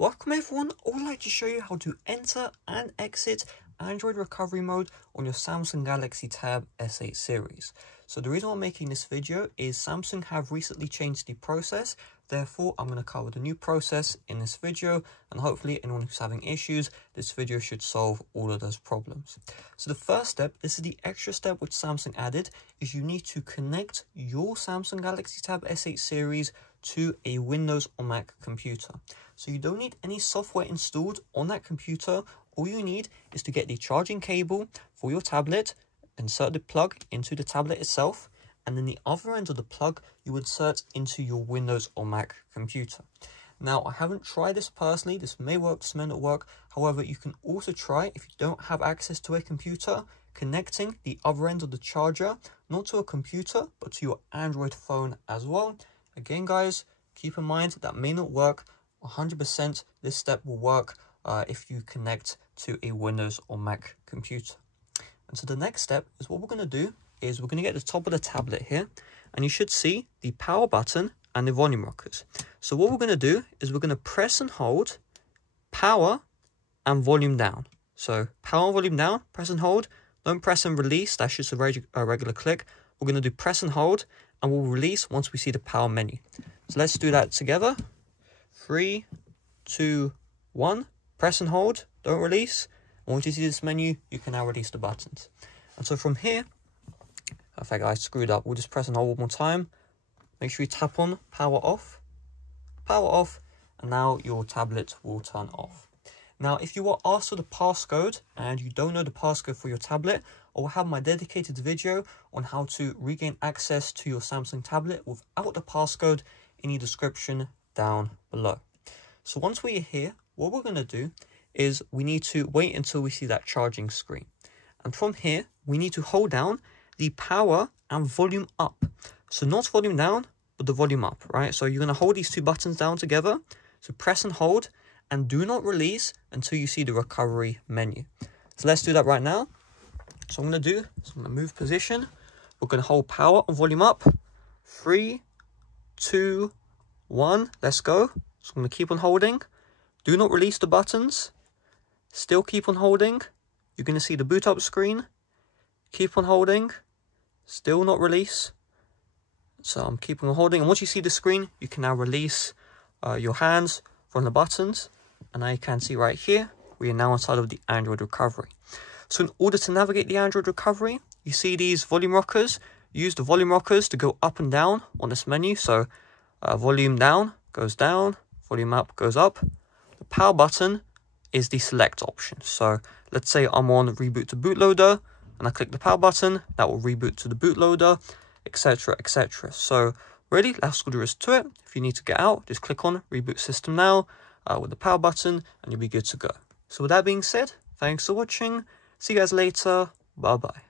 Welcome everyone, I would like to show you how to enter and exit Android recovery mode on your Samsung Galaxy Tab S8 series. So the reason I'm making this video is Samsung have recently changed the process, therefore I'm going to cover the new process in this video, and hopefully anyone who's having issues, this video should solve all of those problems. So the first step, this is the extra step which Samsung added, is you need to connect your Samsung Galaxy Tab S8 series to a Windows or Mac computer. So you don't need any software installed on that computer. All you need is to get the charging cable for your tablet, insert the plug into the tablet itself, and then the other end of the plug you insert into your Windows or Mac computer. Now, I haven't tried this personally. This may work, this may not work. However, you can also try, if you don't have access to a computer, connecting the other end of the charger, not to a computer, but to your Android phone as well. Again, guys, keep in mind that may not work 100%. This step will work if you connect to a Windows or Mac computer. And so the next step is what we're going to do is we're going to get the top of the tablet here, and you should see the power button and the volume rockers. So what we're going to do is we're going to press and hold power and volume down. So power and volume down, press and hold. Don't press and release, that's just a regular click. We're going to do press and hold, and we'll release once we see the power menu. So let's do that together. 3, 2, 1. Press and hold, don't release. And once you see this menu, you can now release the buttons. And so from here, in fact, I screwed up. We'll just press and hold one more time. Make sure you tap on power off, and now your tablet will turn off. Now, if you were asked for the passcode and you don't know the passcode for your tablet, I will have my dedicated video on how to regain access to your Samsung tablet without the passcode in the description down below. So once we're here, what we're going to do is we need to wait until we see that charging screen. And from here, we need to hold down the power and volume up. So not volume down, but the volume up, right? So you're going to hold these two buttons down together. So press and hold, and do not release until you see the recovery menu. So let's do that right now. So I'm going to move position. We're going to hold power and volume up. 3, 2, 1, let's go. So I'm going to keep on holding. Do not release the buttons. Still keep on holding. You're going to see the boot up screen. Keep on holding. Still not release. So I'm keeping on holding. And once you see the screen, you can now release your hands from the buttons. And now you can see right here, we are now inside of the Android recovery. So in order to navigate the Android recovery, you see these volume rockers. Use the volume rockers to go up and down on this menu. So volume down goes down, volume up goes up. The power button is the select option. So let's say I'm on reboot to bootloader, and I click the power button, that will reboot to the bootloader, etc, etc. So really, that's all there is to it. If you need to get out, just click on reboot system now with the power button, and you'll be good to go. So with that being said, thanks for watching. See you guys later. Bye bye.